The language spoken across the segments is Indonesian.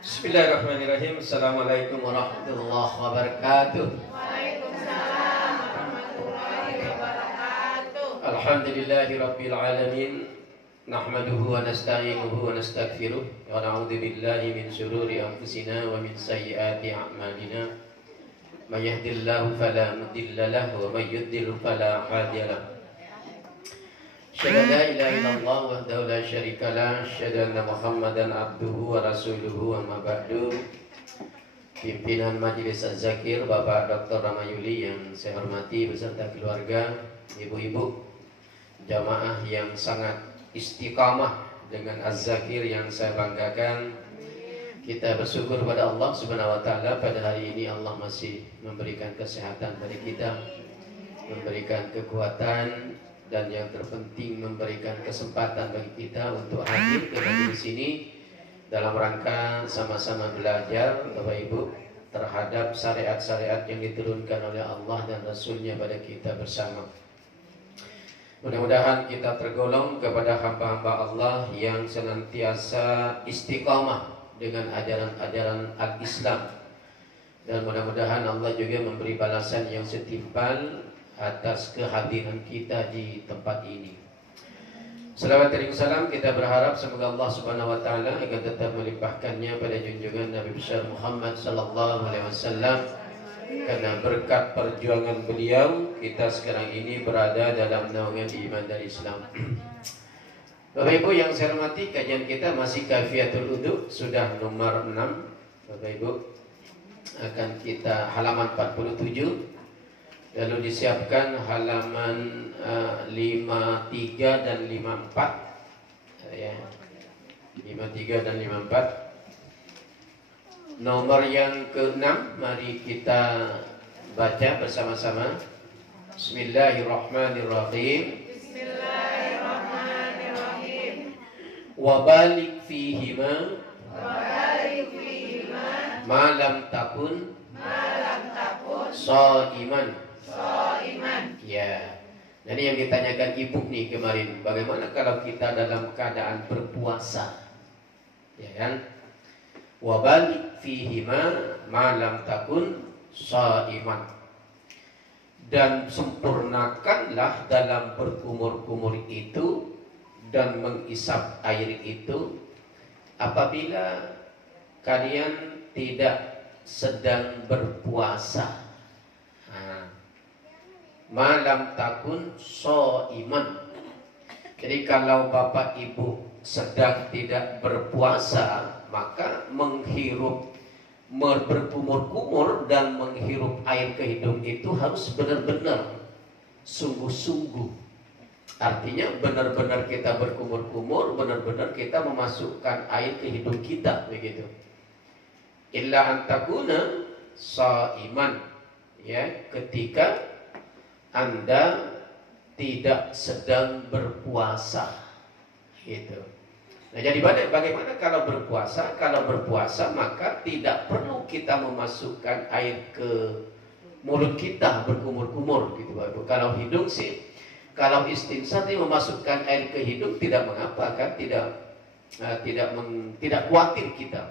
Bismillahirrahmanirrahim. Assalamualaikum warahmatullahi wabarakatuh. Waalaikumsalam warahmatullahi wabarakatuh. Alhamdulillahi rabbil alamin. Nahmaduhu wa nasta'inuhu wa nastaghfiruh wa na'udzu billahi min syururi anfusina wa min sayyiati a'malina. May yahdihillahu fala mudilla lahu wa may yudlil fala hadiya lahu. Asyhadu an la ilaha illallah wahdahu la syarika lah, asyhadu anna Muhammadan abduhu wa rasuluhu, amma ba'du. Pimpinan Majelis Az-Zakir Bapak Dr. Ramayuli yang saya hormati beserta keluarga, ibu-ibu, jamaah yang sangat istiqamah dengan Az-Zakir yang saya banggakan. Kita bersyukur pada Allah Subhanahu wa taala pada hari ini Allah masih memberikan kesehatan pada kita, memberikan kekuatan, dan yang terpenting memberikan kesempatan bagi kita untuk hadir ke majelis ini dalam rangka sama-sama belajar Bapak Ibu terhadap syariat-syariat yang diturunkan oleh Allah dan Rasulnya pada kita bersama. Mudah-mudahan kita tergolong kepada hamba-hamba Allah yang senantiasa istiqamah dengan ajaran-ajaran al-Islam, dan mudah-mudahan Allah juga memberi balasan yang setimpal atas kehadiran kita di tempat ini. Salawat dan salam kita berharap semoga Allah Subhanahu wa taala akan tetap melimpahkannya pada junjungan Nabi besar Muhammad sallallahu alaihi wasallam. Karena berkat perjuangan beliau, kita sekarang ini berada dalam naungan iman dan Islam. Bapak Ibu yang saya hormati, kajian kita masih Kaifiyatul Wudu, sudah nomor 6. Bapak Ibu, akan kita halaman 47. Lalu disiapkan halaman 53 dan 54 ya. 53 dan 54. Nomor yang ke-6 mari kita baca bersama-sama. Bismillahirrahmanirrahim. Bismillahirrahmanirrahim. Wa balik fihima ma lam takun shaiman. Ya. Nah, ini yang ditanyakan ibu nih kemarin, bagaimana kalau kita dalam keadaan berpuasa? Ya kan? Wa balik fihima ma lam takun shaiman. Dan sempurnakanlah dalam berkumur-kumur itu dan mengisap air itu apabila kalian tidak sedang berpuasa. Malam takun shaiman. Jadi kalau Bapak Ibu sedang tidak berpuasa, maka menghirup, berkumur-kumur dan menghirup air ke hidung itu harus benar-benar sungguh-sungguh. Artinya benar-benar kita berkumur-kumur, benar-benar kita memasukkan air ke hidung kita, begitu. Illa antakuna shaiman, ya, ketika Anda tidak sedang berpuasa, gitu. Nah, jadi bagaimana kalau berpuasa? Kalau berpuasa maka tidak perlu kita memasukkan air ke mulut kita berkumur-kumur, gitu Bapak. Kalau hidung sih, kalau istinsar memasukkan air ke hidung tidak mengapa kan, tidak khawatir kita.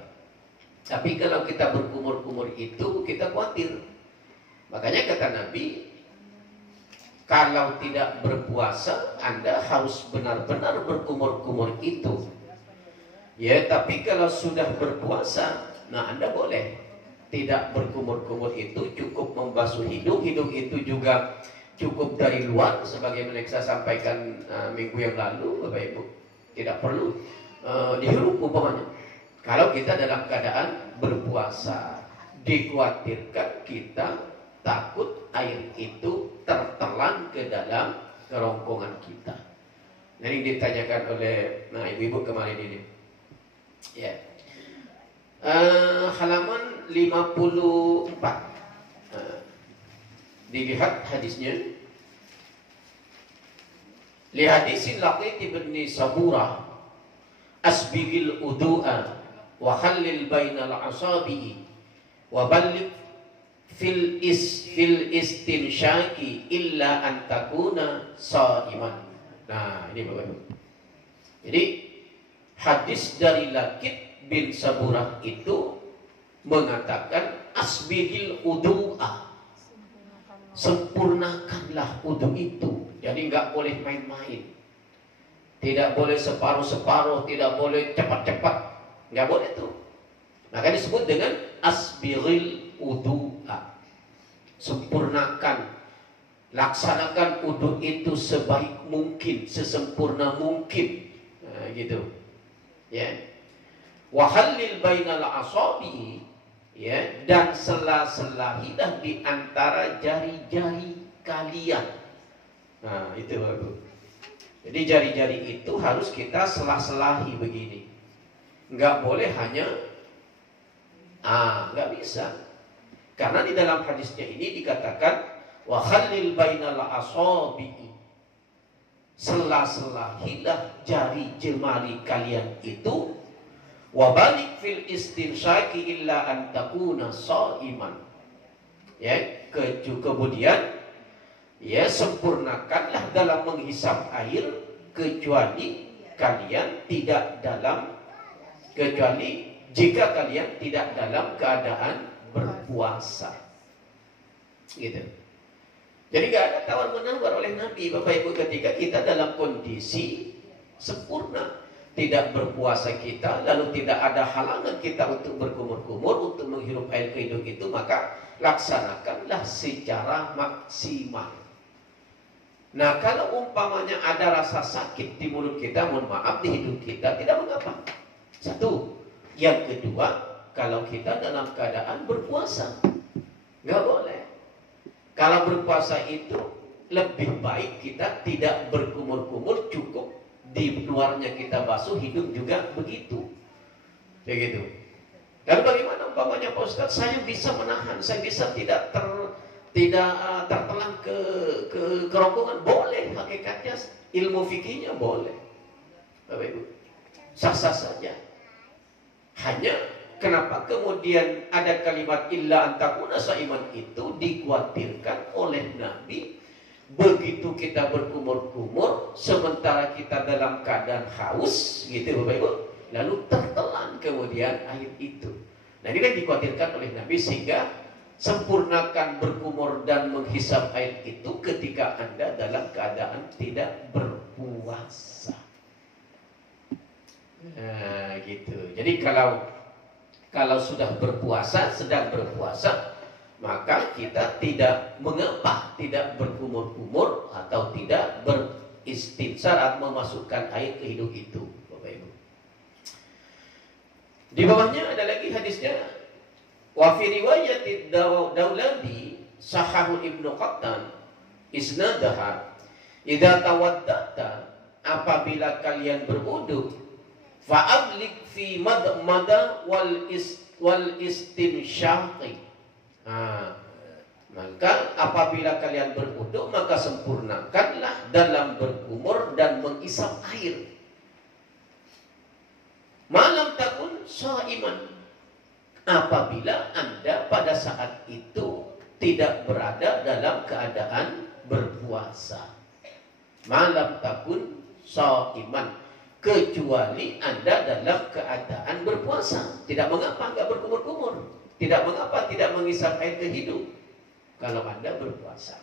Tapi kalau kita berkumur-kumur itu kita khawatir. Makanya kata Nabi, kalau tidak berpuasa, Anda harus benar-benar berkumur-kumur itu. Ya, tapi kalau sudah berpuasa, nah Anda boleh tidak berkumur-kumur itu, cukup membasuh hidung. Hidung itu juga cukup dari luar, sebagaimana saya sampaikan minggu yang lalu, Bapak Ibu. Tidak perlu dihirup umpamanya. Kalau kita dalam keadaan berpuasa, dikhawatirkan kita takut air itu tertelan ke dalam kerongkongan kita. Nah, ini ditanyakan oleh ibu-ibu kemarin ini. Ya. Halaman 54. Dilihat hadisnya. Li hadisin Laqit bin Saburah asbigil udu'a wa khallil bainal asabi'i wa balligh fil istinsyaki illa an takuna shaiman. Nah, ini Bapak Ibu. Jadi hadis dari Laqit bin Saburah itu mengatakan asbihil udu'a, sempurnakanlah wudu itu. Jadi nggak boleh main-main, tidak boleh separuh-separuh, tidak boleh cepat-cepat, nggak boleh tuh. Maka disebut dengan asbihil udu'a, sempurnakan, laksanakan wudu itu sebaik mungkin, sesempurna mungkin. Nah, gitu. Ya. Wahallil bainal asabi, ya, dan sela-sela lidah di antara jari-jari kalian. Nah, itu baru. Jadi jari-jari itu harus kita selah-selahi begini. Enggak boleh hanya enggak bisa. Karena di dalam hadisnya ini dikatakan wahallil bainal asabi, sela-sela lidah jari jemari kalian itu, wabalik fil istinsyaki illa an takuna shaiman. Ya, kemudian ya, sempurnakanlah dalam menghisap air kecuali jika kalian tidak dalam keadaan berpuasa. Gitu. Jadi gak ada tawar-menawar oleh Nabi, Bapak Ibu, ketika kita dalam kondisi sempurna. Tidak berpuasa kita, lalu tidak ada halangan kita untuk berkumur-kumur, untuk menghirup air ke hidung itu, maka laksanakanlah secara maksimal. Nah, kalau umpamanya ada rasa sakit di mulut kita, mohon maaf, di hidung kita, tidak mengapa. Satu. Yang kedua, kalau kita dalam keadaan berpuasa, nggak boleh. Kalau berpuasa itu lebih baik kita tidak berkumur-kumur, cukup di luarnya kita basuh, hidung juga begitu. Begitu. Dan bagaimana umpamanya Pak Ustaz, saya bisa menahan, saya bisa tidak tertelan ke kerongkongan, boleh. Hakikatnya ilmu fikihnya boleh, Bapak Ibu, sah-sah saja. Hanya kenapa kemudian ada kalimat illa antakuna saiman itu dikhawatirkan oleh Nabi. Begitu kita berkumur-kumur, sementara kita dalam keadaan haus, gitu Bapak Ibu, lalu tertelan kemudian air itu. Nah, ini kan dikhawatirkan oleh Nabi, sehingga sempurnakan berkumur dan menghisap air itu ketika Anda dalam keadaan tidak berpuasa. Nah, gitu. Jadi kalau sudah berpuasa, sedang berpuasa, maka kita tidak mengapa tidak berkumur-kumur atau tidak beristinsar atau memasukkan air ke hidung itu, Bapak Ibu. Di bawahnya ada lagi hadisnya. Wa fi riwayatid Dauladi sahahu Ibnu Qattan isnadaha, idza tawaddata, apabila kalian berwudu, fa'ablik fi madmada wal istinsyaqi. Nah, maka apabila kalian berwudu, maka sempurnakanlah dalam berkumur dan mengisap air. Malam takun shaiman, apabila Anda pada saat itu tidak berada dalam keadaan berpuasa. Malam takun shaiman, kecuali Anda dalam keadaan berpuasa. Tidak mengapa enggak berkumur-kumur, tidak mengapa tidak mengisap air ke hidung kalau Anda berpuasa.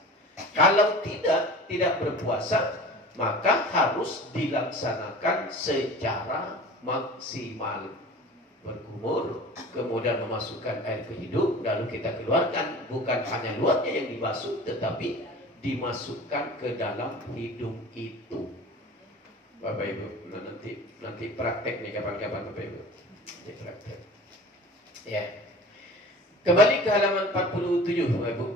Kalau tidak berpuasa, maka harus dilaksanakan secara maksimal. Berkumur, kemudian memasukkan air ke hidung, lalu kita keluarkan. Bukan hanya luarnya yang dibasuh, tetapi dimasukkan ke dalam hidung itu. Bapak Ibu, nanti praktek nih kapan-kapan Bapak Ibu. Nanti praktek. Ya. Kembali ke halaman 47, Bapak Ibu,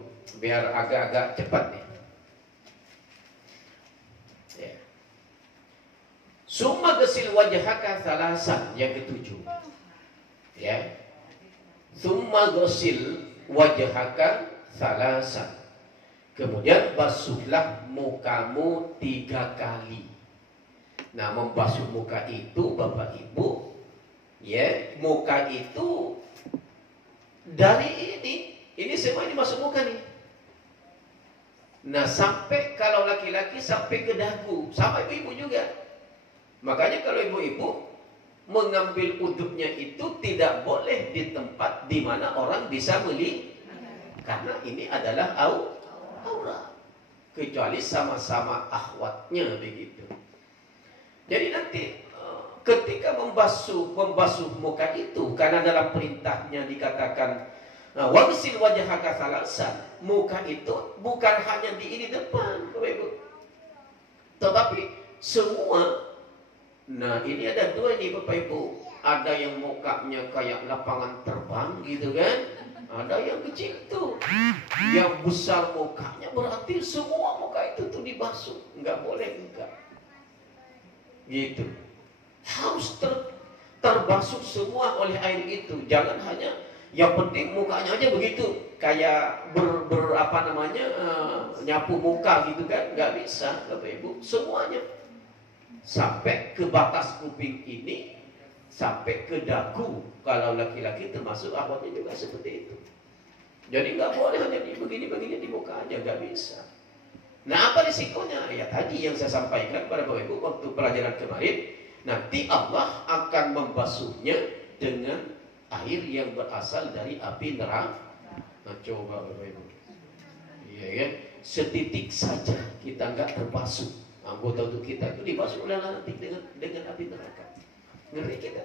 biar agak-agak cepat nih. Ya. Summa ghasil wajhaka thalasan, yang ketujuh. Ya. Summa ghasil wajhaka thalasan. Kemudian basuhlah mukamu 3 kali. Nah, membasuh muka itu Bapak Ibu, ya, muka itu dari ini semua ini masuk muka nih. Nah, sampai kalau laki-laki sampai ke dagu, sama ibu-ibu juga. Makanya kalau ibu-ibu mengambil uduknya itu tidak boleh di tempat di mana orang bisa melihat, karena ini adalah aurat, kecuali sama-sama akhwatnya begitu. Jadi nanti ketika membasuh muka itu, karena dalam perintahnya dikatakan wagsil wajhaka salasan, muka itu bukan hanya di ini depan, Bapak Ibu, tetapi semua. Nah, ini ada dua nih Bapak Ibu. Ada yang mukanya kayak lapangan terbang gitu kan. Ada yang kecil tuh. Yang besar mukanya berarti semua muka itu tuh dibasuh. Enggak boleh enggak. Gitu. Harus terbasuh semua oleh air itu. Jangan hanya yang penting mukanya aja begitu. Kayak nyapu muka gitu kan. Enggak bisa Bapak Ibu. Semuanya. Sampai ke batas kuping ini, sampai ke dagu. Kalau laki-laki termasuk akhwatnya juga seperti itu. Jadi nggak boleh hanya begini-begini di muka aja, nggak bisa. Nah, apa risikonya? Ya tadi yang saya sampaikan pada Bapak Ibu waktu pelajaran kemarin. Nanti Allah akan membasuhnya dengan air yang berasal dari api neraka. Nah, coba Bapak Ibu, iya kan? Setitik saja kita nggak terbasuh, anggota tubuh kita itu dibasuh oleh nanti dengan api neraka. Ngeri kita.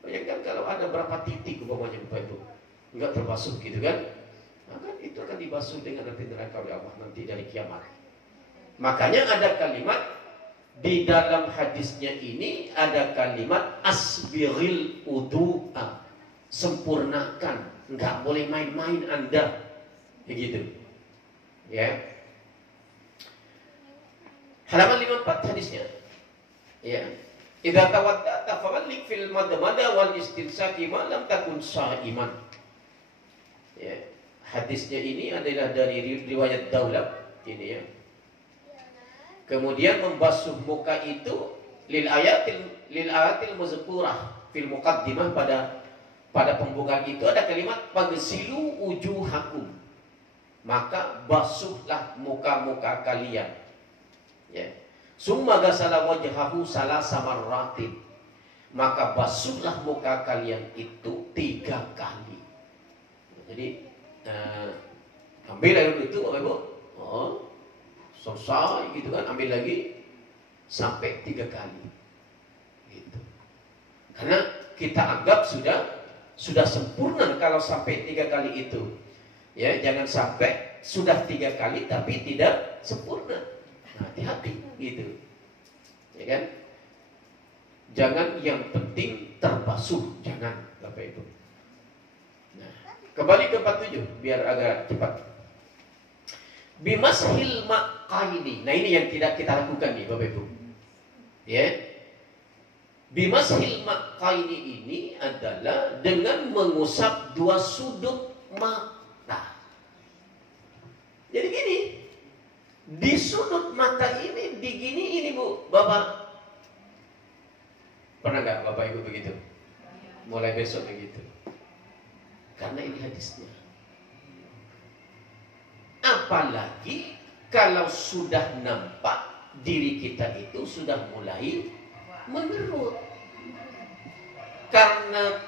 Bayangkan kalau ada berapa titik umpamanya Bapak Ibu enggak terbasuh gitu kan, maka itu akan dibasuh dengan api neraka oleh Allah nanti dari kiamat. Makanya ada kalimat di dalam hadisnya ini, ada kalimat asbiril wudu'a, sempurnakan, enggak boleh main-main Anda, begitu. Ya. Halaman 54 hadisnya. Ya. Idza tawadda'ta fawallik fil madmada wal istinsaqi ma lam takun sha'iman. Ya. Hadisnya ini adalah dari riwayat Daulab ini ya. Kemudian membasuh muka itu lil ayatil mazkurah fil muqaddimah, pada pembukaan itu ada kalimat pagsilu wujuhakum. Maka basuhlah muka-muka kalian. Ya. Summa ghasala wajhahu salasa marratin. Maka basuhlah muka kalian itu 3 kali. Jadi ambil air itu Bapak Ibu. Selesai gitu kan, ambil lagi sampai 3 kali. Gitu. Karena kita anggap sudah sempurna kalau sampai 3 kali itu. Ya, jangan sampai sudah 3 kali tapi tidak sempurna. Nah, hati-hati gitu. Ya kan? Jangan yang penting terbasuh, jangan Bapak Ibu. Nah, kembali ke 47 biar agak cepat. Bimashil maqaini. Nah, ini yang tidak kita lakukan nih Bapak Ibu. Ya. Bimashil maqaini ini adalah dengan mengusap 2 sudut mata. Jadi gini, di sudut mata ini digini ini Bu, Bapak. Pernah nggak Bapak Ibu begitu? Mulai besok begitu. Karena ini hadisnya. Apalagi kalau sudah nampak diri kita itu sudah mulai mengerut. Karena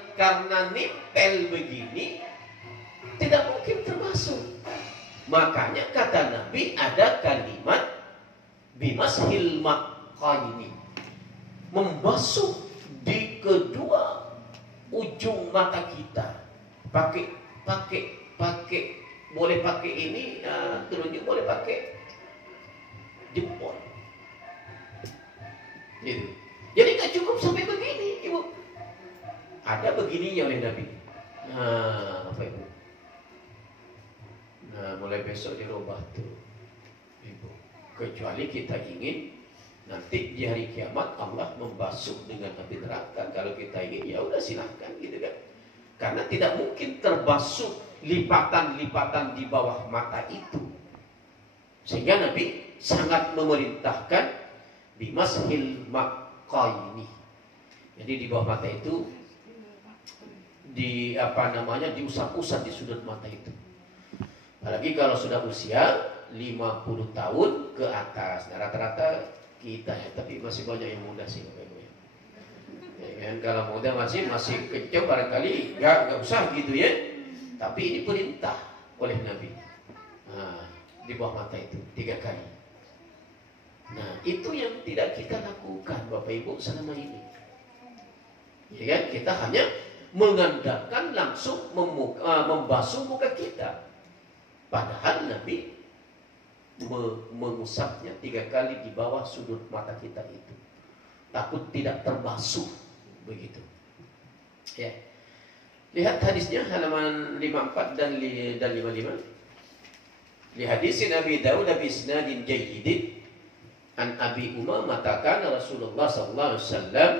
nempel begini tidak mungkin termasuk. Makanya kata Nabi ada kalimat bimashil maqaini, membasuh di kedua ujung mata kita. Pakai boleh pakai ini telunjuk, boleh pakai jempol. Gitu. Jadi nggak cukup sampai begini, Ibu. Ada begininya oleh Nabi. Nah, apa Ibu? Nah, mulai besok dirubah tuh, Ibu. Kecuali kita ingin nanti di hari kiamat Allah membasuh dengan api neraka. Kalau kita ingin, ya udah silahkan gitu kan. Karena tidak mungkin terbasuh lipatan-lipatan di bawah mata itu. Sehingga Nabi sangat memerintahkan bimashil maqaini. Jadi di bawah mata itu diusap-usap di sudut mata itu. Apalagi kalau sudah usia 50 tahun ke atas. Nah, rata-rata kita ya, tapi masih banyak yang muda sih Bapak Ibu ya. Ya kan? Kalau muda masih kencang barangkali nggak usah gitu ya. Tapi ini perintah oleh Nabi. Nah, di bawah mata itu 3 kali. Nah, itu yang tidak kita lakukan Bapak Ibu selama ini. Ya kan? Kita hanya mengandalkan langsung membasuh muka kita. Padahal Nabi mengusapnya 3 kali di bawah sudut mata kita itu. Takut tidak terbasuh begitu. Ya. Lihat hadisnya halaman 54 dan 55. Li hadis Nabi Daud bi isnadin jayyidin an Abi Umamah kana Rasulullah sallallahu alaihi wasallam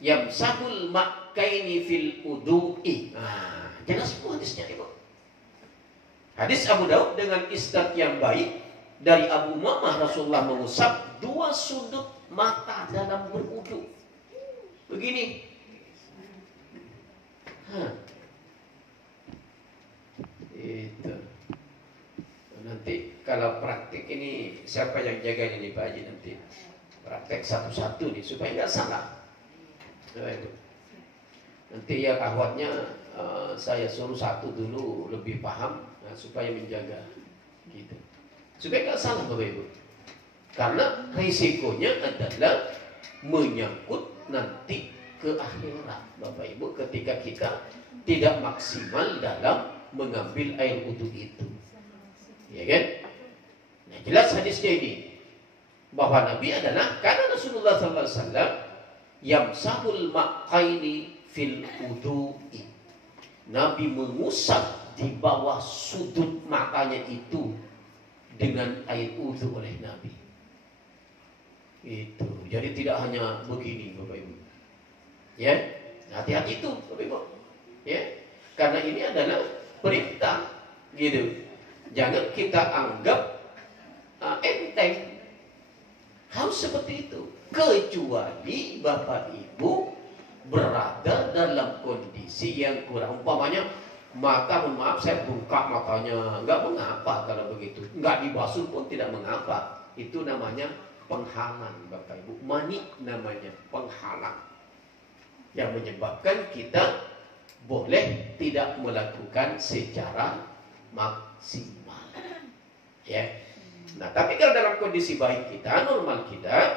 yamsahul makkaini fil wudu'i. Nah, jelas semua hadisnya Ibu. Hadis Abu Daud dengan isnad yang baik dari Abu Umamah, Rasulullah mengusap 2 sudut mata dalam berwudu. Begini. Itu. Nanti kalau praktik ini siapa yang jaga ini Pak Haji nanti? Praktek satu-satu nih supaya nggak salah. Nanti ya akhwatnya saya suruh satu dulu lebih paham supaya menjaga gitu. Supaya nggak salah Bapak Ibu. Karena risikonya adalah menyangkut nanti ke akhirat Bapak Ibu ketika kita tidak maksimal dalam mengambil air wudu itu. Ya kan? Nah, jelas hadisnya ini bahwa Nabi adalah karena Rasulullah SAW yamsahul maqaini fil wudu'i. Nabi mengusap di bawah sudut matanya itu dengan air wudu oleh Nabi. Itu. Jadi tidak hanya begini Bapak Ibu. Ya, hati-hati itu Bapak Ibu. Ya, karena ini adalah perintah, gitu. Jangan kita anggap enteng. Harus seperti itu. Kecuali Bapak Ibu berada dalam kondisi yang kurang. Umpamanya mata, maaf saya buka matanya, nggak mengapa kalau begitu. Nggak dibasuh pun tidak mengapa. Itu namanya penghalang Bapak Ibu. Mani namanya penghalang. Yang menyebabkan kita boleh tidak melakukan secara maksimal. Ya. Nah, tapi kalau dalam kondisi baik kita, normal kita,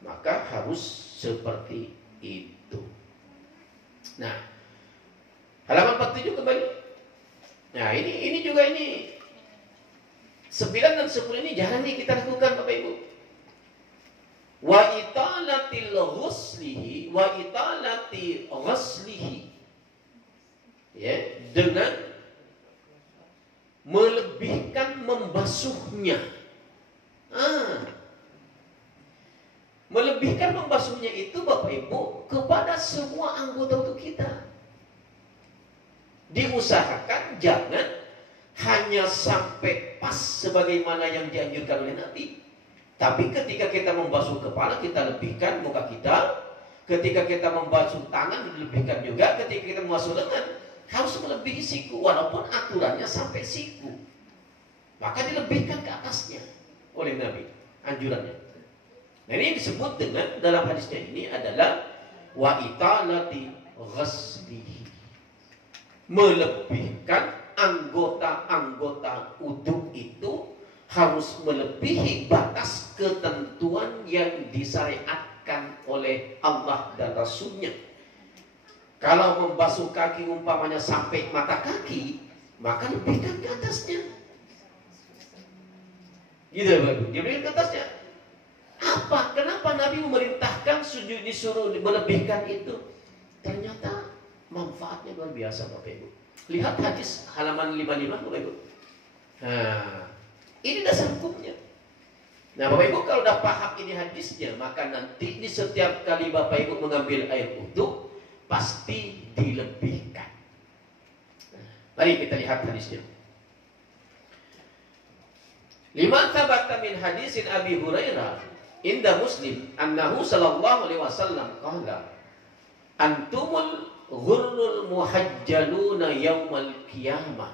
maka harus seperti itu. Nah, halaman 47 kembali. Nah, ini juga ini 9 dan 10 ini jangan nih kita lakukan Bapak Ibu. Wa italatil ghuslihi wa italati ghuslihi. Ya, dengan melebihkan membasuhnya. Melebihkan membasuhnya itu Bapak Ibu kepada semua anggota tubuh kita. Diusahakan jangan hanya sampai pas sebagaimana yang dianjurkan oleh Nabi. Tapi ketika kita membasuh kepala, kita lebihkan muka kita. Ketika kita membasuh tangan, dilebihkan juga. Ketika kita membasuh lengan, harus melebihi siku. Walaupun aturannya sampai siku, maka dilebihkan ke atasnya oleh Nabi, anjurannya. Nah, ini disebut dengan dalam hadisnya ini adalah wa italati ghaslihi. Melebihkan anggota-anggota wudu itu harus melebihi batas ketentuan yang disyariatkan oleh Allah dan Rasulnya. Kalau membasuh kaki umpamanya sampai mata kaki, maka lebihkan ke atasnya. Gitu ya Bapak, diberikan ke atasnya. Apa? Kenapa Nabi memerintahkan disuruh melebihkan itu? Ternyata manfaatnya luar biasa Bapak Ibu. Lihat hadis halaman 55 Bapak Ibu. Nah, ini dasar hukumnya. Nah Bapak Ibu kalau udah paham ini hadisnya, maka nanti di setiap kali Bapak Ibu mengambil air wudu pasti dilebihkan. Nah, mari kita lihat hadisnya. Lima tabata min hadisin Abi Hurairah inda Muslim annahu sallallahu alaihi wasallam qala antumul ghurrul muhajjaluna yaumal qiyamah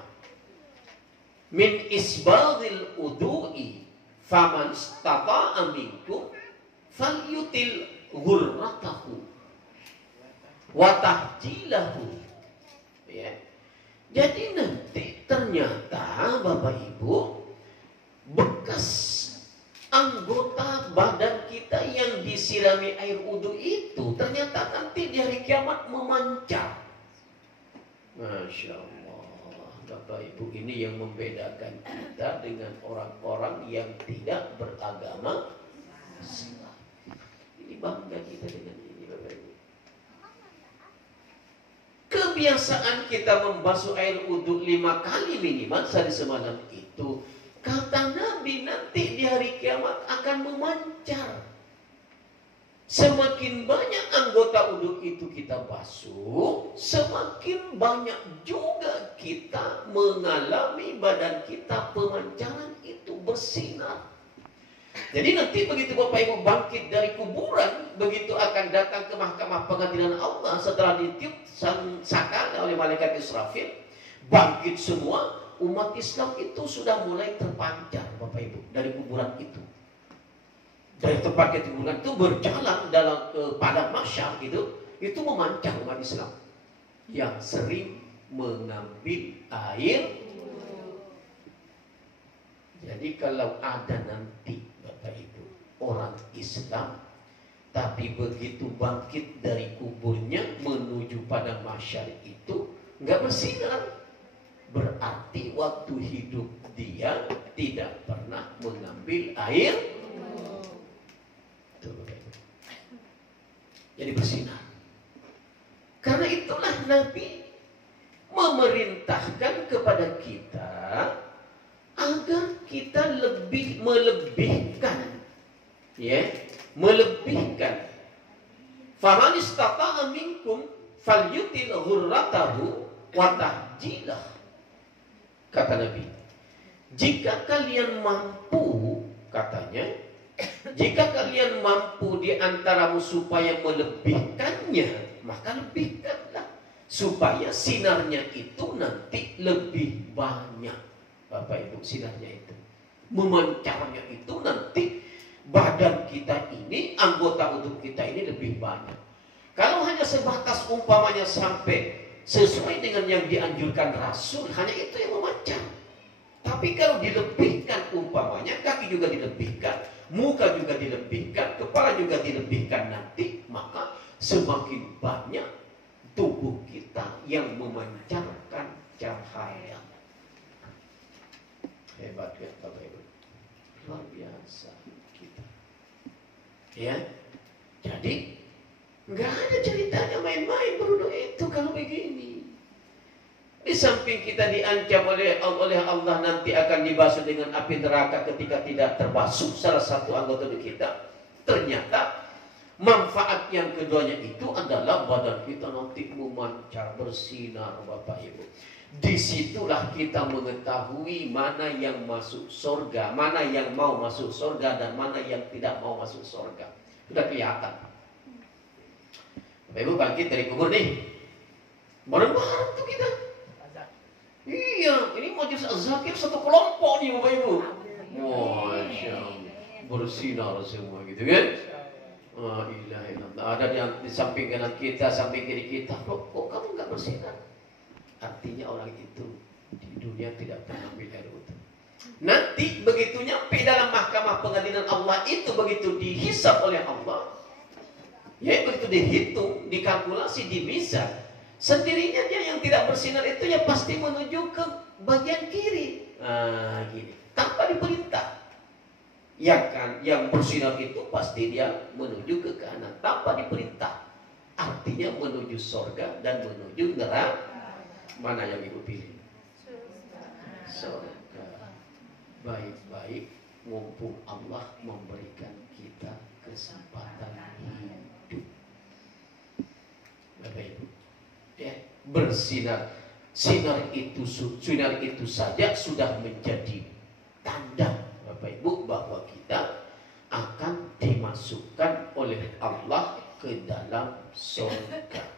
min isbaghil wudu'i faman istata'a minkum falyutil ghurratahu. wa tahjilahu. Ya. Jadi nanti ternyata Bapak Ibu, bekas anggota badan kita yang disirami air wudhu itu ternyata nanti di hari kiamat memancar. Masya Allah, Bapak Ibu, ini yang membedakan kita dengan orang-orang yang tidak beragama Islam. Ini bangga kita dengan ini, Bapak Ibu. Kebiasaan kita membasuh air wudhu 5 kali minimal sehari semalam itu, kata Nabi, nanti di hari kiamat akan memancar. Semakin banyak anggota wudhu itu kita basuh, semakin banyak juga kita mengalami badan kita pemancaran itu bersinar. Jadi nanti begitu Bapak Ibu bangkit dari kuburan, begitu akan datang ke mahkamah pengadilan Allah setelah ditiup sangkakala oleh malaikat Israfil, bangkit semua, umat Islam itu sudah mulai terpancar Bapak Ibu dari kuburan itu. Dari tempat kuburan itu berjalan dalam padang mahsyar itu memancar umat Islam yang sering mengambil air. Jadi kalau ada nanti Bapak Ibu orang Islam tapi begitu bangkit dari kuburnya menuju padang mahsyar itu nggak bersinar, berarti waktu hidup dia tidak pernah mengambil air. Jadi bersinar. Karena itulah Nabi memerintahkan kepada kita agar kita lebih melebihkan, ya, melebihkan. Faman istata'a minkum falyutil ghurratahu wa tahjilah. Kata Nabi, jika kalian mampu, katanya, jika kalian mampu di antaramu supaya melebihkannya, maka lebihkanlah supaya sinarnya itu nanti lebih banyak. Bapak Ibu, sinarnya itu, memancarnya itu nanti badan kita ini, anggota wudhu kita ini lebih banyak. Kalau hanya sebatas umpamanya sampai sesuai dengan yang dianjurkan Rasul, hanya itu yang memancar. Tapi kalau dilebihkan umpamanya, kaki juga dilebihkan, muka juga dilebihkan, kepala juga dilebihkan nanti, maka semakin banyak tubuh kita yang memancarkan cahaya. Hebat ya Bapak Ibu, luar biasa kita. Ya, jadi nggak ada ceritanya main-main berwudu itu kalau begini. Di samping kita diancam oleh Allah nanti akan dibasuh dengan api neraka ketika tidak terbasuh salah satu anggota tubuh kita. Ternyata manfaat yang keduanya itu adalah badan kita nanti memancar, bersinar Bapak Ibu. Disitulah kita mengetahui mana yang masuk surga, mana yang mau masuk surga, dan mana yang tidak mau masuk surga. Sudah kelihatan. Bapak Ibu bangkit dari kubur nih, bareng-bareng tuh kita. Iya, ini majelis az-zakir satu kelompok nih Bapak Ibu. Masya Allah, bersinar semua gitu kan. Ilaha illallah. Ada di samping kanan kita, samping kiri kita. Kok kamu nggak bersinar? Artinya orang itu di dunia tidak pernah ambil air wudhu. Nanti begitu nyampe dalam mahkamah pengadilan Allah itu, begitu dihisab oleh Allah, ya begitu dihitung, dikalkulasi, dimizan, sendirinya dia yang tidak bersinar itu ya pasti menuju ke bagian kiri. Gini, tanpa diperintah. Ya kan, yang bersinar itu pasti dia menuju ke kanan tanpa diperintah. Artinya menuju surga dan menuju neraka. Mana yang Ibu pilih? Surga. Baik-baik, mumpung Allah memberikan kita kesempatan hidup. Bapak Ibu, ya, bersinar. Sinar itu saja sudah menjadi tanda Bapak Ibu bahwa kita akan dimasukkan oleh Allah ke dalam surga.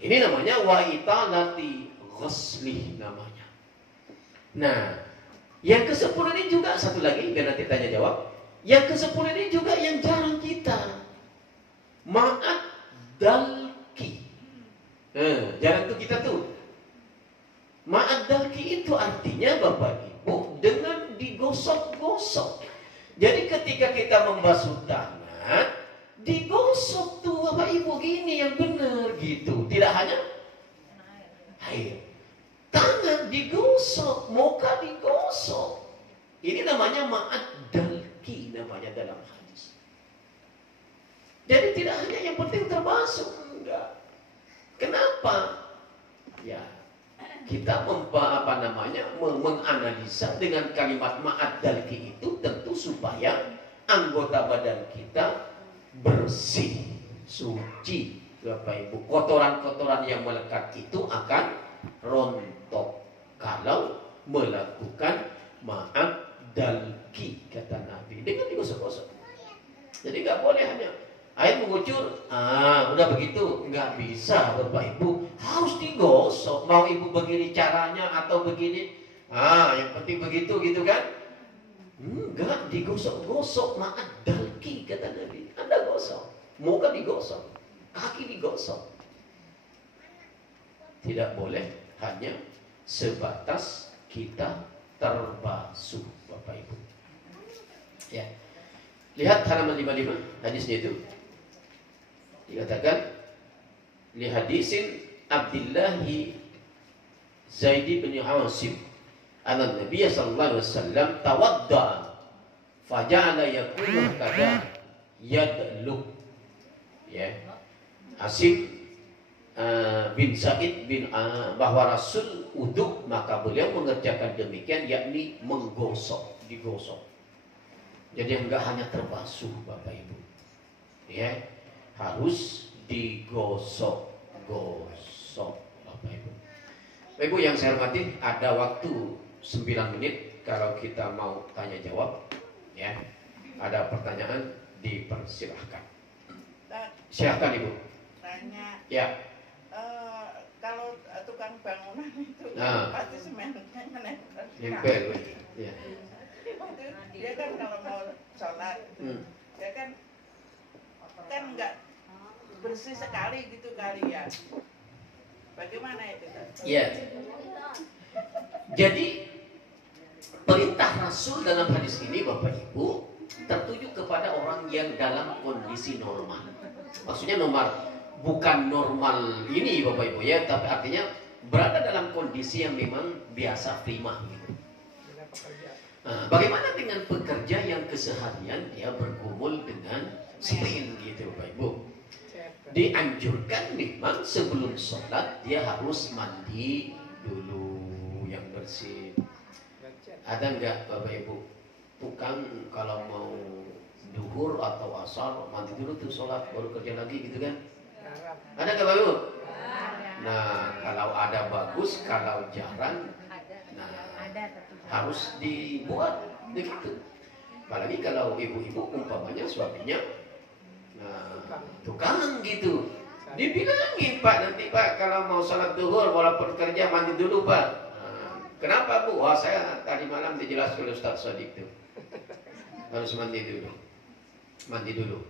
Ini namanya wa italati ghuslih namanya. Nah, yang ke-10 ini juga satu lagi biar nanti tanya jawab. Yang ke-10 ini juga yang jarang kita. Maaf dalki. Jarang tuh kita tuh. Ma'ad dalki itu artinya Bapak Ibu dengan digosok-gosok. Jadi ketika kita membasuh tangan, digosok tuh Bapak Ibu gini yang benar gitu. Tidak hanya air. Tangan digosok, muka digosok. Ini namanya ma'ad dalki namanya dalam hadis. Jadi tidak hanya yang penting terbasuh, enggak. Kenapa? Ya, kita menganalisa dengan kalimat ma'ad dalki itu tentu supaya anggota badan kita bersih, suci. Bapak Ibu, kotoran-kotoran yang melekat itu akan rontok kalau melakukan ma'ad dalki, kata Nabi, dengan digosok-gosok. Jadi nggak boleh hanya air mengucur, udah begitu, nggak bisa Bapak Ibu, harus digosok. Mau Ibu begini caranya atau begini, yang penting begitu gitu kan? Enggak, digosok-gosok, ma'ad dalki, kata Nabi. Anda gosok, muka digosok, kaki digosok. Tidak boleh hanya sebatas kita terbasuh, Bapak Ibu. Ya. Lihat halaman 55 hadisnya itu. Dikatakan li hadisin Abdillahi Zaid bin Asim anna Nabi sallallahu alaihi wasallam tawadda faja'ala yakunu kada yadluk. Ya. Asim bin Sa'id bin bahwa Rasul uduk, maka beliau mengerjakan demikian, yakni menggosok, digosok. Jadi enggak hanya terbasuh Bapak Ibu, ya, harus digosok-gosok Bapak Ibu. Bapak Ibu yang saya hormati, ada waktu 9 menit kalau kita mau tanya jawab, ya. Ada pertanyaan, dipersilahkan. Silahkan Ibu. Tanya. Ya. Kalau tukang bangunan itu pasti semennya menempel. Nempel, ya. Dia kan kalau mau sholat, dia kan nggak bersih sekali gitu kali ya. Bagaimana itu? Iya. Jadi perintah Rasul dalam hadis ini Bapak Ibu tertuju kepada orang yang dalam kondisi normal. Maksudnya bukan normal ini Bapak Ibu ya, tapi artinya berada dalam kondisi yang memang biasa prima gitu. Nah, bagaimana dengan pekerja yang keseharian dia bergumul dengan sirin gitu Bapak Ibu? Dianjurkan memang sebelum sholat dia harus mandi dulu yang bersih. Ada nggak Bapak Ibu tukang kalau mau duhur atau asar mandi dulu tuh sholat baru kerja lagi gitu kan? Ada nggak Bapak Ibu? Nah, kalau ada bagus, kalau jarang, nah harus dibuat begitu. Apalagi kalau ibu-ibu umpamanya suaminya, nah tukang gitu, dibilangin Pak, nanti Pak kalau mau sholat duhur walaupun kerja mandi dulu Pak. Nah, kenapa Bu? Wah saya tadi malam dijelaskan oleh Ustaz Sodik tuh harus mandi dulu,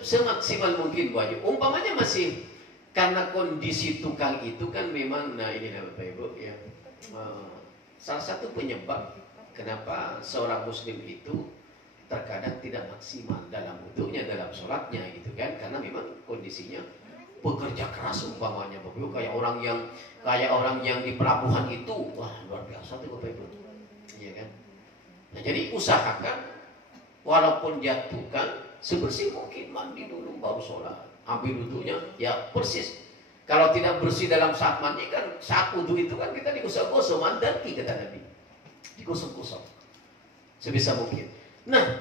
semaksimal mungkin Bu Haji. Umpamanya masih karena kondisi tukang itu kan memang, nah ini Bapak Ibu ya, salah satu penyebab kenapa seorang muslim itu terkadang tidak maksimal dalam wudhunya, dalam sholatnya gitu kan, karena memang kondisinya bekerja keras umpamanya Bapak Ibu, kayak orang yang di pelabuhan itu, wah luar biasa tuh Bapak Ibu, iya kan. Nah jadi usahakan walaupun dia tukang, sebersih mungkin mandi dulu baru sholat, ambil wudhunya ya persis. Kalau tidak bersih dalam saat mandi kan, saat wudhu itu kan kita digosok-gosok, mandati kata Nabi, digosok-gosok sebisa mungkin. Nah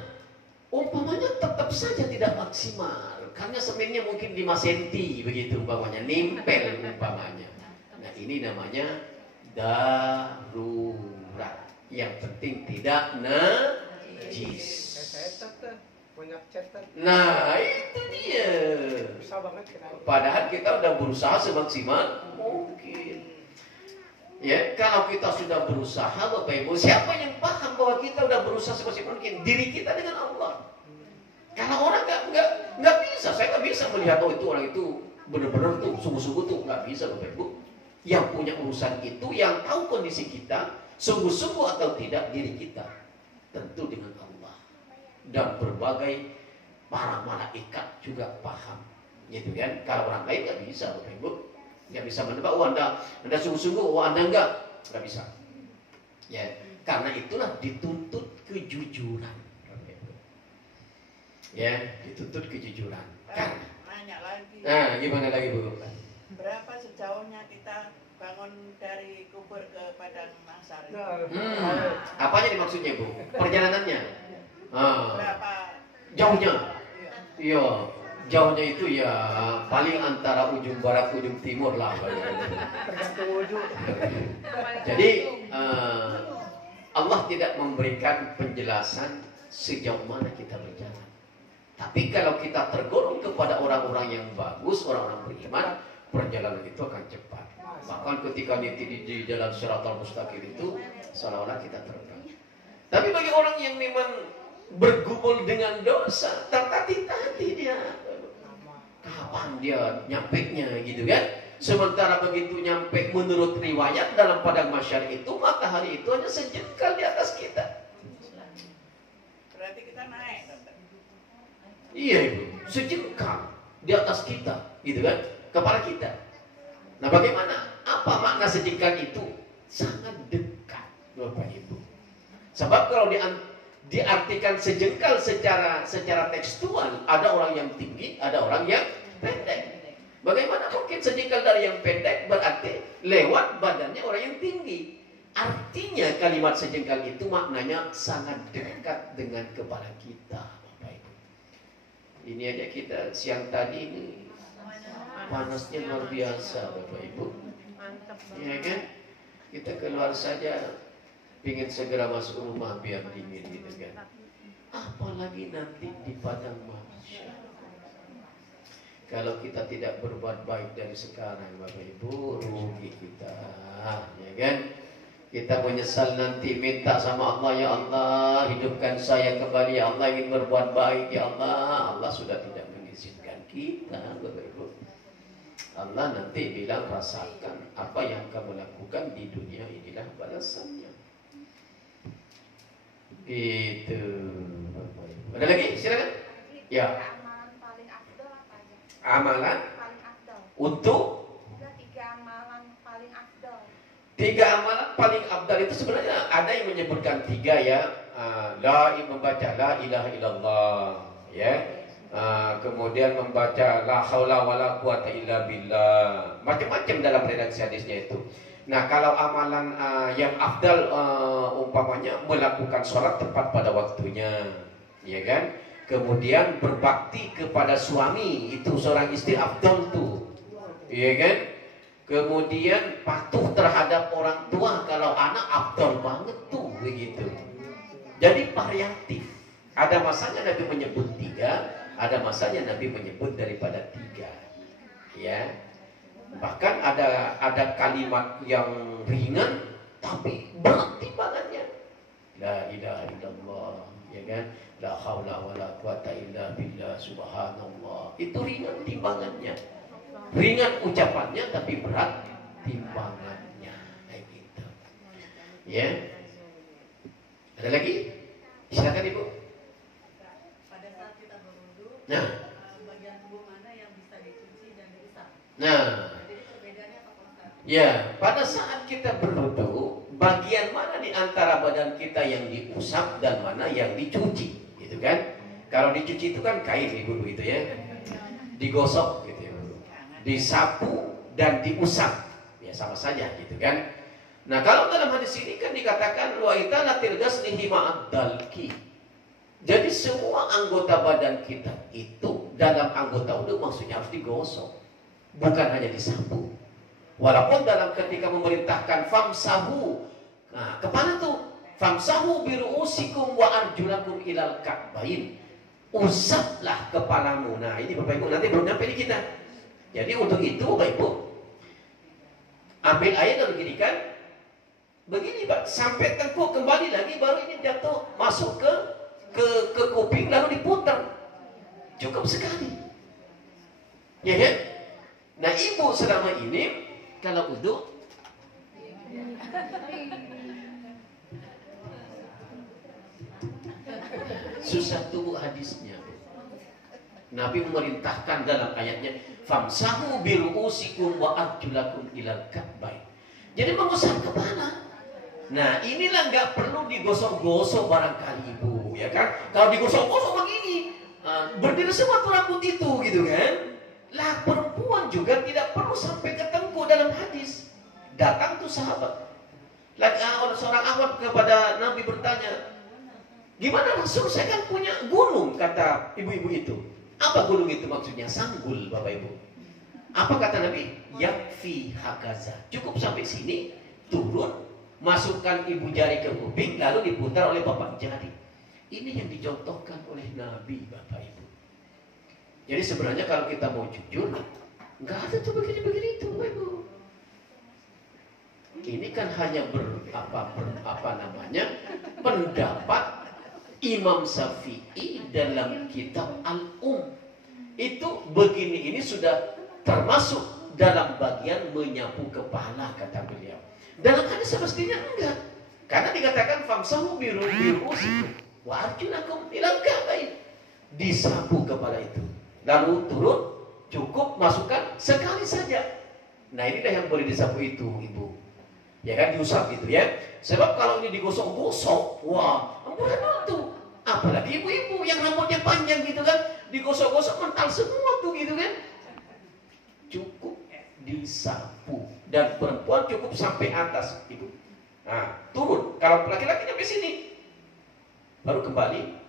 umpamanya tetap saja tidak maksimal karena semennya mungkin 5 cm begitu umpamanya, nempel umpamanya. Nah ini namanya darurat, yang penting tidak najis. Nah itu dia. Padahal kita udah berusaha semaksimal mungkin. Ya, kalau kita sudah berusaha Bapak Ibu, siapa yang paham bahwa kita udah berusaha semaksimal mungkin? Diri kita dengan Allah. Kalau orang nggak bisa, saya nggak bisa melihat itu orang itu benar-benar tuh sungguh-sungguh tuh, nggak bisa Bapak Ibu. Yang punya urusan itu, yang tahu kondisi kita sungguh-sungguh atau tidak diri kita, tentu dengan Allah dan berbagai para malaikat juga paham, gitu kan? Kalau orang lain nggak bisa Bapak Ibu, nggak bisa menebak. Oh anda sungguh-sungguh, oh anda nggak bisa. Ya, karena itulah dituntut kejujuran. Ya, dituntut kejujuran. Kan? Nanya lagi. Nah, gimana lagi Bu? Berapa sejauhnya kita bangun dari kubur ke Padang Mahsyar? Apanya dimaksudnya Bu? Perjalanannya? Berapa? Jauhnya? Iya, jauhnya itu ya paling antara ujung barat ujung timur lah. Tergantung ujung. Jadi Allah tidak memberikan penjelasan sejauh mana kita berjalan. Tapi kalau kita tergolong kepada orang-orang yang bagus, orang-orang beriman, perjalanan itu akan cepat. Bahkan ketika di jalan Shiratal Mustaqim itu seolah-olah kita terbang. Tapi bagi orang yang memang bergumul dengan dosa, tertati-tati dia. Kapan dia nyampenya gitu kan? Sementara begitu nyampe menurut riwayat dalam Padang Mahsyar itu, matahari itu hanya sejengkal di atas kita. Berarti kita naik. Iya Ibu, sejengkal di atas kita, gitu kan? Kepala kita. Nah bagaimana? Apa makna sejengkal itu? Sangat dekat, Bapak Ibu. Sebab kalau diartikan sejengkal secara tekstual, ada orang yang tinggi, ada orang yang pendek. Bagaimana mungkin sejengkal dari yang pendek berarti lewat badannya orang yang tinggi? Artinya kalimat sejengkal itu maknanya sangat dekat dengan kepala kita. Ini aja kita siang tadi ini panasnya luar biasa Bapak Ibu. Ya kan? Kita keluar saja ingin segera masuk rumah biar dingin gitu kan. Apalagi nanti di Padang Mahsyar. Kalau kita tidak berbuat baik dari sekarang Bapak Ibu, rugi kita. Ya kan? Kita menyesal nanti, minta sama Allah, ya Allah hidupkan saya kembali, ya Allah ingin berbuat baik, ya Allah. Allah sudah tidak mengizinkan kita Bapak Ibu. Allah nanti bilang, rasakan apa yang kamu lakukan di dunia, inilah balasannya. Itu Bapak Ibu. Ada lagi? Silakan. Ya. Amalan paling afdal apa aja? Amalan Paling afdal. untuk Tiga amalan paling afdal. tiga amalan paling afdal itu sebenarnya ada yang menyebutkan tiga ya. Membaca la ilaha illallah ya. Kemudian membaca la haula wala quwata illa billah. Macam-macam dalam redaksi hadisnya itu. Nah, kalau amalan yang afdal umpamanya melakukan sholat tepat pada waktunya, ya kan? Kemudian berbakti kepada suami, itu seorang istri afdal tuh, ya kan? Kemudian patuh terhadap orang tua, kalau anak afdal banget tuh, begitu. Jadi variatif. Ada masanya Nabi menyebut tiga, ada masanya Nabi menyebut daripada tiga, ya. Bahkan ada kalimat yang ringan tapi berat timbangannya. La ilaha illallah, ya kan? La haula wala quwata illa billah, subhanallah. Itu ringan timbangannya. Ringan ucapannya tapi berat timbangannya. Kayak gitu. Ya. Ada lagi? Silakan Ibu. Pada saat kita berwudu, Nah. bagian tubuh mana yang bisa dicuci dan diusap? Nah. Ya, pada saat kita berwudu, bagian mana di antara badan kita yang diusap dan mana yang dicuci, gitu kan? Kalau dicuci itu kan kain Ibu itu ya, digosok gitu ya, disapu dan diusap, ya sama saja gitu kan? Nah kalau dalam hadis ini kan dikatakan wa italatil ghaslihi ma'ad dalki. Jadi semua anggota badan kita itu dalam anggota wudu maksudnya harus digosok, bukan hanya disapu. Walaupun dalam ketika memerintahkan famsahu, nah kepala tuh famsahu biru'usikum wa arjulakum ilal ka'bain, usaplah kepalamu. Nah ini Bapak Ibu nanti belum nyampe di kita. Jadi untuk itu Bapak Ibu ambil air dan begini kan, begini Pak, sampai tengkuk kembali lagi, baru ini jatuh masuk ke kuping lalu diputar. Cukup sekali. Ya kan? Nah ibu selama ini kalau wudu susah tuh hadisnya. Nabi memerintahkan dalam ayatnya, famsahu biru'usikum wa arjulakum ilal ka'bain. Jadi mengusap kepala. Nah inilah nggak perlu digosok-gosok barangkali ibu, ya kan? Kalau digosok-gosok begini, berdiri semua tuh rambut itu, gitu kan? Lah perempuan juga tidak perlu sampai ke tengkuk dalam hadis. Datang tuh sahabat, seorang awam kepada Nabi bertanya, gimana Rasul, saya kan punya gunung, kata ibu-ibu itu. Apa gunung itu maksudnya? Sanggul, Bapak Ibu. Apa kata Nabi? Yakfi hakaza. Cukup sampai sini, turun, masukkan ibu jari ke kuping, lalu diputar oleh bapak jari. Ini yang dicontohkan oleh Nabi, Bapak Ibu. Jadi sebenarnya kalau kita mau jujur, nggak ada tuh begini-begini itu, Bapak Ibu. Ini kan hanya pendapat Imam Syafi'i dalam kitab Al-Um. Itu begini, ini sudah termasuk dalam bagian menyapu kepala, kata beliau. Dalam hadis semestinya enggak. Karena dikatakan famsahu biru'usikum wa arjulakum ilal ka'bain. Disapu kepala itu. Lalu turun, cukup masukkan sekali saja. Nah inilah yang boleh disapu itu, Ibu. Ya kan, diusap gitu ya. Sebab kalau ini digosok-gosok, wah, ampunan itu. Apalagi ibu-ibu yang rambutnya panjang gitu kan, digosok-gosok mental semua tuh gitu kan. Cukup disapu, dan perempuan cukup sampai atas ibu. Nah, turun. Kalau laki-laki sampai sini, baru kembali.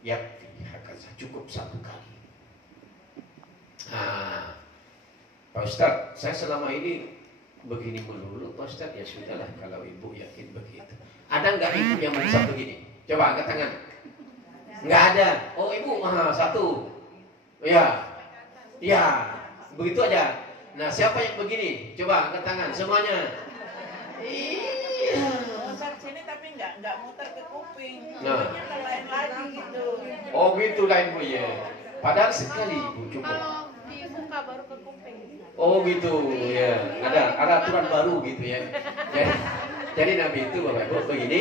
Ya, cukup satu kali. Nah, Pak Ustadz, saya selama ini begini melulu, Pak Ustadz. Ya sudahlah, kalau ibu yakin begitu. Ada nggak ibu yang mensap begini? Coba angkat tangan. Nggak ada. Oh ibu, satu. Ya, ya, begitu aja. Nah siapa yang begini? Coba angkat tangan semuanya. Iya. Muter sini tapi nggak muter ke kuping. Nah. Kupingnya ke lain lagi gitu. Oh gitu lain Bu ya. Padahal sekali ibu cukup. Kalau dibuka baru ke kuping. Oh gitu ya. Ada aturan baru gitu ya. Jadi Nabi itu Bapak Ibu begini.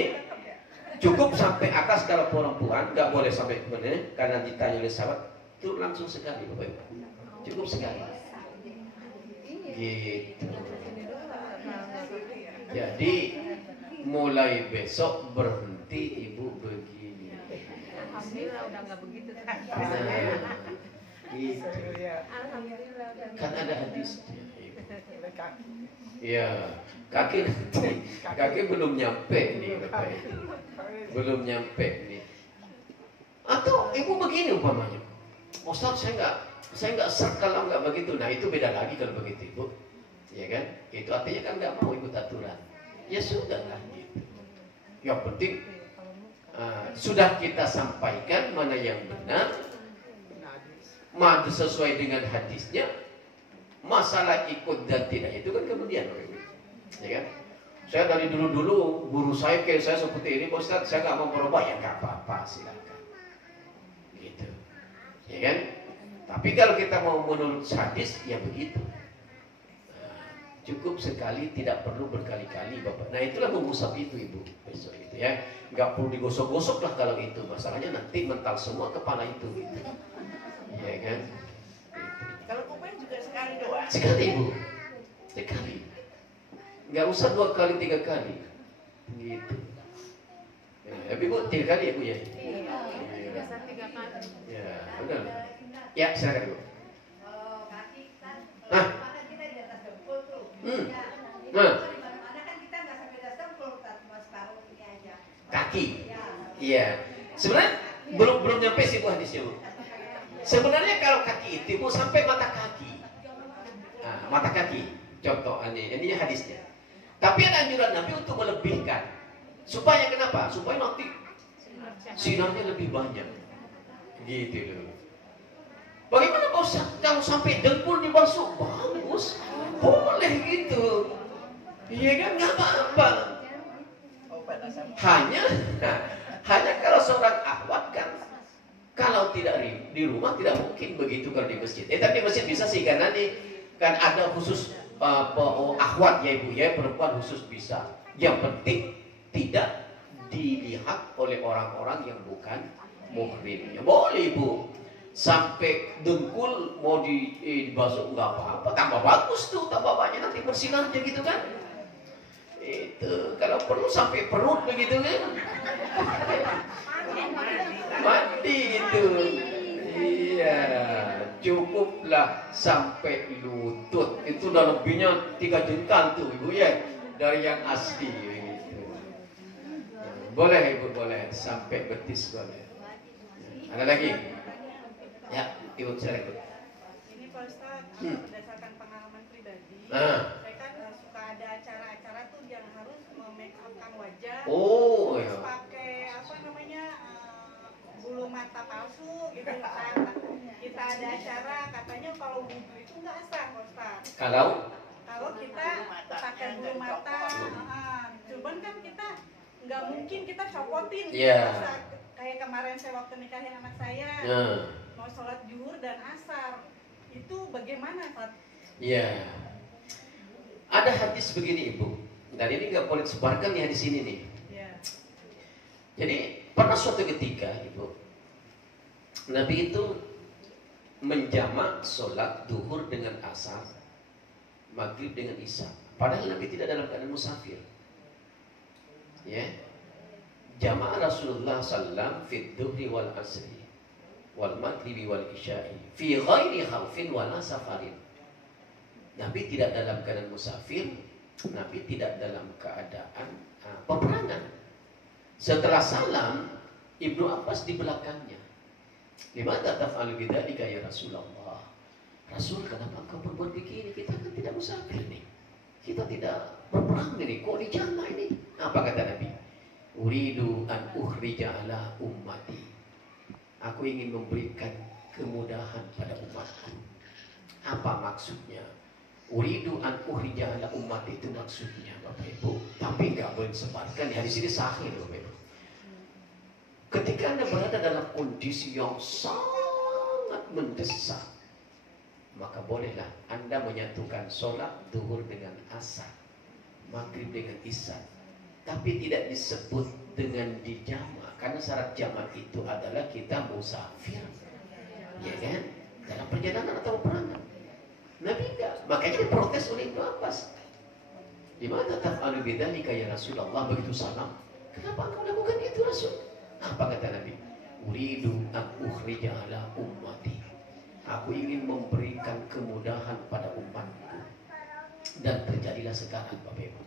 Cukup sampai atas kalau perempuan, nggak boleh sampai mana, karena ditanya oleh sahabat, turun langsung sekali Bapak Ibu. Cukup sekali. Gitu. Jadi mulai besok berhenti ibu begini. Alhamdulillah udah nggak begitu. Nah, gitu. Alhamdulillah udah. Kan ada hadisnya. Ya, kaki belum nyampe nih Bapak Ibu. Belum nyampe nih. Atau ibu begini umpamanya, Ustaz saya nggak serk kalau nggak begitu. Nah itu beda lagi kalau begitu ibu, ya kan? Itu artinya kan nggak mau ikut aturan. Ya sudah lah gitu. Yang penting sudah kita sampaikan mana yang benar, mana sesuai dengan hadisnya. Masalah ikut dan tidak itu kan kemudian, ya kan? Saya dari dulu guru saya kayak saya seperti ini, Pak Ustaz, saya nggak mau berubah, ya nggak apa-apa, silakan. Gitu, ya kan? Tapi kalau kita mau menurut hadis, ya begitu. Cukup sekali, tidak perlu berkali-kali, Bapak. Nah itulah mengusap itu ibu besok itu ya. Nggak perlu digosok-gosok lah kalau itu. Masalahnya nanti mental semua kepala itu, gitu. Ya kan? Kalau kuping juga sekali doang. Sekali ibu, sekali. Nggak usah 2 kali 3 kali, gitu. Nah, tapi bu 3 kali ya bu ya. Iya, biasa 3 kali. Ya, benar. Ya, silakan bu. Kaki kan, Nah. mana kita di atas dempul tuh. Nah. Mana kan kita nggak sampai atas dempul, cuma separuh ini aja. Kaki. Ya. Iya. Sebenarnya belum nyampe sih bu hadisnya bu. Sebenarnya kalau kaki itu bu sampai mata kaki. Nah, mata kaki. Contoh ini hadisnya. Tapi ada anjuran Nabi untuk melebihkan. Supaya kenapa? Supaya nanti sinarnya lebih banyak. Gitu loh. Bagaimana Pak Ustaz? Kalau sampai dengkul dibasuh, bagus. Boleh gitu. Iya kan? Nggak apa-apa. Oh, panas sama. Hanya kalau seorang akhwat kan Kalau tidak di rumah tidak mungkin begitu kalau di masjid. Tapi di masjid bisa sih karena nih kan ada khusus akhwat ya ibu ya, perempuan khusus bisa. Yang penting tidak dilihat oleh orang-orang yang bukan muhrim. Ya boleh ibu. Sampai dengkul mau dibasuh nggak apa-apa, tambah bagus tuh, tambah banyak nanti bersinarnya gitu kan. Itu kalau perlu sampai perut begitu kan. Mandi itu. Iya, cukuplah sampai lutut. Itu udah lebihnya 3 jengkal tuh ibu ya, dari yang asli gitu. Boleh ibu, boleh sampai betis boleh. Ada lagi? Ya, ibu silakan ibu. Ini Pak Ustadz, berdasarkan pengalaman pribadi, saya kan suka ada acara-acara tuh yang harus make upkan wajah, Oh, terus ya. pakai apa namanya bulu mata palsu gitu kan. Kita ada acara katanya kalau wudhu itu nggak sah Pak Ustadz. Kalau kita pakai bulu mata, cuman kan kita nggak mungkin kita copotin. Iya. Kayak kemarin saya waktu nikahin anak saya. Mau sholat zuhur dan asar itu bagaimana Pak? Ya, ada hadis begini ibu, dan ini nggak boleh disebarkan nih di sini nih. Ya. Jadi pernah suatu ketika ibu, Nabi itu menjamak sholat duhur dengan asar, maghrib dengan isya. Padahal Nabi tidak dalam keadaan musafir. Ya, jamaah Rasulullah sallam fi duhri wal asri wal maghribi wal isya'i fi ghairi khaufin wala safarin. Nabi tidak dalam keadaan musafir, Nabi tidak dalam keadaan peperangan. Setelah salam, Ibnu Abbas di belakangnya. Limadza taf'alu bidzalika ya Rasulullah? Rasul, kenapa engkau berbuat begini? Kita kan tidak musafir nih. Kita tidak berperang nih. Kok dijama ini? Apa kata Nabi? Uridu an ukhrija ala ummati. Aku ingin memberikan kemudahan pada umatku. Apa maksudnya? Uridu an ukhrija ala ummati itu maksudnya Bapak Ibu. Tapi nggak boleh disebarkan. Di sini sahih Bapak Ibu. Ketika Anda berada dalam kondisi yang sangat mendesak, maka bolehlah Anda menyatukan sholat duhur dengan asar, maghrib dengan isya, tapi tidak disebut dengan dijama, karena syarat jamak itu adalah kita musafir, ya kan? Dalam perjalanan atau peperangan. Nabi enggak, makanya diprotes oleh Ibnu Abbas. Di mana taf'alu bidzalika ya Rasulullah, begitu salam. Kenapa engkau lakukan itu Rasul? Apa kata Nabi? Uridu an ukhrija ala ummati. Aku ingin memberikan kemudahan pada umatku. Dan terjadilah sekarang Bapak Ibu.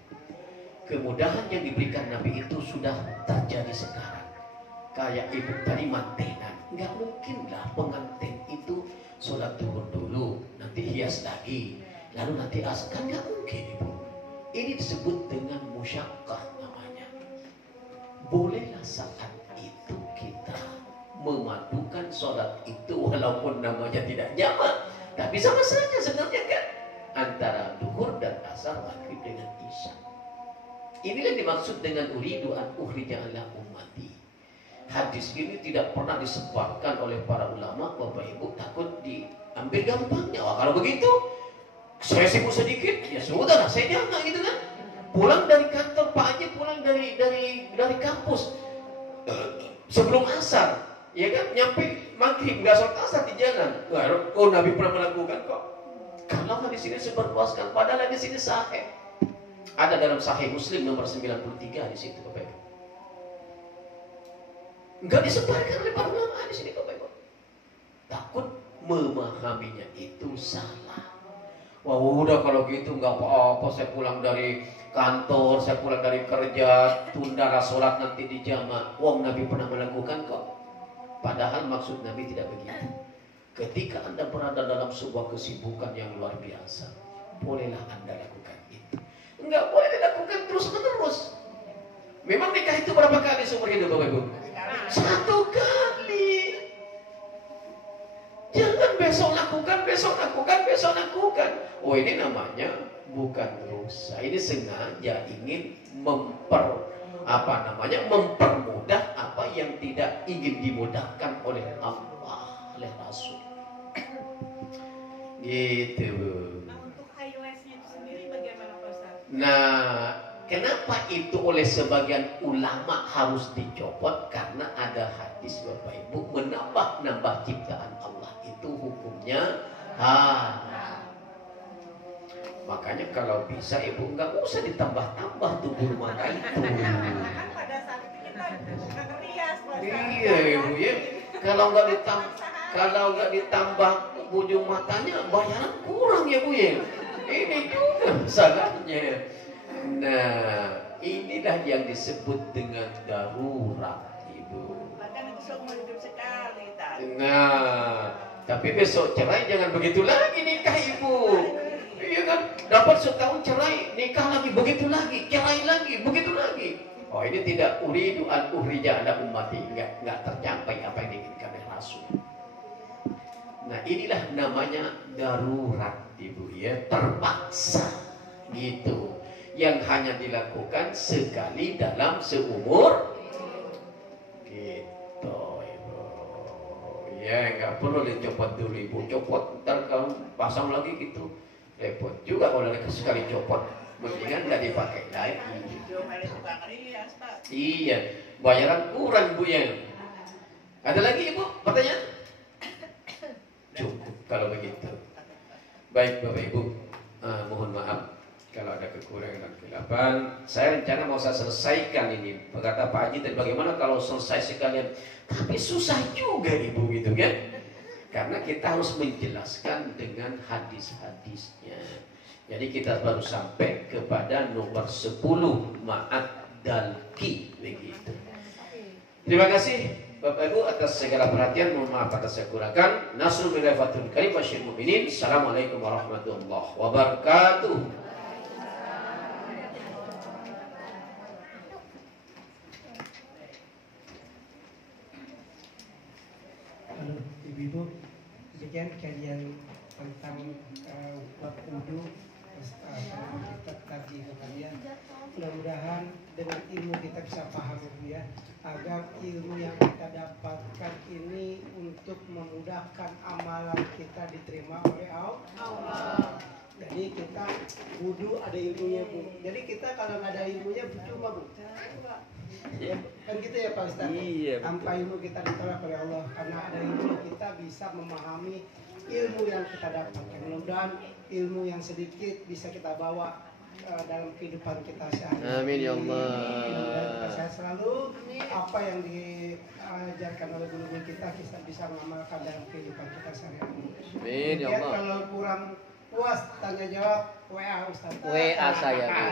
Kemudahan yang diberikan Nabi itu sudah terjadi sekarang. Kayak ibu tadi mantenan, nggak mungkin lah pengantin itu sholat duhur dulu, nanti hias lagi, lalu nanti asar, kan nggak mungkin ibu. Ini disebut dengan musyaqqah namanya. Bolehlah saat itu kita memadukan sholat itu walaupun namanya tidak jamak, tapi sama saja sebenarnya kan, antara duhur dan asar, maghrib dengan isya. Inilah dimaksud dengan uridu an ukhrija ala ummati. Hadis ini tidak pernah disebarkan oleh para ulama, Bapak Ibu, takut diambil gampangnya. Wah, kalau begitu saya sibuk sedikit, ya sudah lah, saya jaga gitu kan. Pulang dari kantor Pak Haji, pulang dari kampus sebelum asar, ya kan, nyampe maghrib nggak sholat asar di jalan. Oh, Nabi pernah melakukan kok. Kalau di sini seberluaskan, padahal di sini sahih. Ada dalam Sahih Muslim nomor 93 di situ Bapak Ibu. Enggak disebarkan oleh para ulama di sini Bapak Ibu. Takut memahaminya itu salah. Wah, udah kalau gitu nggak apa-apa, saya pulang dari kantor, saya pulang dari kerja, tunda sholat nanti di jamaah. Wong Nabi pernah melakukan kok. Padahal maksud Nabi tidak begitu. Ketika Anda berada dalam sebuah kesibukan yang luar biasa, bolehlah Anda lakukan itu. Enggak boleh dilakukan terus-menerus. Memang nikah itu berapa kali seumur hidup Bapak Ibu? 1 kali. Jangan besok lakukan, besok lakukan, besok lakukan. Oh, ini namanya bukan dosa. Ini sengaja ingin mempermudah apa yang tidak ingin dimudahkan oleh Allah, oleh Rasul. Gitu. Nah, untuk highlights-nya itu sendiri bagaimana Pak Ustaz? Nah, kenapa itu oleh sebagian ulama harus dicopot? Karena ada hadis Bapak Ibu, menambah-nambah ciptaan Allah itu hukumnya haram. Makanya kalau bisa Ibu nggak usah ditambah-tambah tuh bulu mata itu. Kan pada saat itu kita ngerias Pak Ustaz. Iya Ibu ya. Kalau nggak ditambah ujung matanya, bayaran kurang ya Bu ya. Ini juga salahnya. Nah, inilah yang disebut dengan darurat Ibu. Bahkan itu seumur hidup sekali tak. Nah, tapi besok cerai jangan begitu lagi nikah Ibu. Iya kan, dapat setahun cerai, nikah lagi, begitu lagi, cerai lagi, begitu lagi. Oh ini tidak uridu an uhrija ala ummati, enggak tercapai apa yang diinginkan oleh Rasul. Nah inilah namanya darurat Ibu ya, terpaksa gitu. Yang hanya dilakukan sekali dalam seumur gitu Ibu. Ya nggak perlu dicopot dulu Ibu, copot ntar kalau pasang lagi gitu repot juga kalau sekali copot, mendingan nggak dipakai lagi. Iya, bayaran kurang Bu ya. Ada lagi Ibu pertanyaan? Cukup kalau begitu. Baik Bapak Ibu, mohon maaf kalau ada kekurangan dan kesilapan. Saya rencana mau saya selesaikan ini. Berkata Pak Haji tadi, bagaimana kalau selesai sekalian? Tapi susah juga Ibu gitu kan? Karena kita harus menjelaskan dengan hadis-hadisnya. Jadi kita baru sampai kepada nomor 10 ma'ad dalki begitu. Terima kasih Bapak Ibu atas segala perhatian. Mohon maaf atas saya kurangkan. Nasrul billahi fathul karim wasyir mu'minin. Assalamualaikum warahmatullahi wabarakatuh. Halo Ibu-ibu, demikian kajian tentang bab wudu kita tadi kalian. Mudah-mudahan dengan ilmu kita bisa paham ya, agar ilmu yang kita dapatkan ini untuk memudahkan amalan kita diterima oleh Allah. Jadi kita wudu ada ilmunya Bu. Jadi kita kalau nggak ada ilmunya percuma Bu. Ya, kan gitu ya Pak Ustaz. Iya, tanpa ilmu kita ditolak oleh Allah, karena ada ilmu kita bisa memahami ilmu yang kita dapatkan. Mudah-mudahan ilmu yang sedikit bisa kita bawa dalam kehidupan kita sehari-hari. Amin ya Allah. Mudah-mudahan kita sehat selalu. Apa yang diajarkan oleh guru-guru kita bisa mengamalkan dalam kehidupan kita sehari-hari. Amin ya Allah. Kalau kurang puas tanya jawab WA Ustaz. WA saya Bu.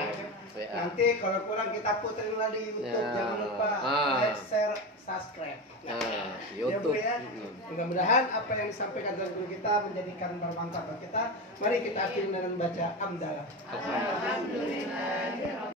WA. Nanti kalau kurang kita puterin lagi di YouTube. Ya. Jangan lupa like, share, subscribe. Nah, Ya, Bu, YouTube. ya. Mudah-mudahan apa yang disampaikan dari guru kita menjadikan bermanfaat bagi kita. Mari kita akhiri dengan baca hamdalah. Alhamdulillah.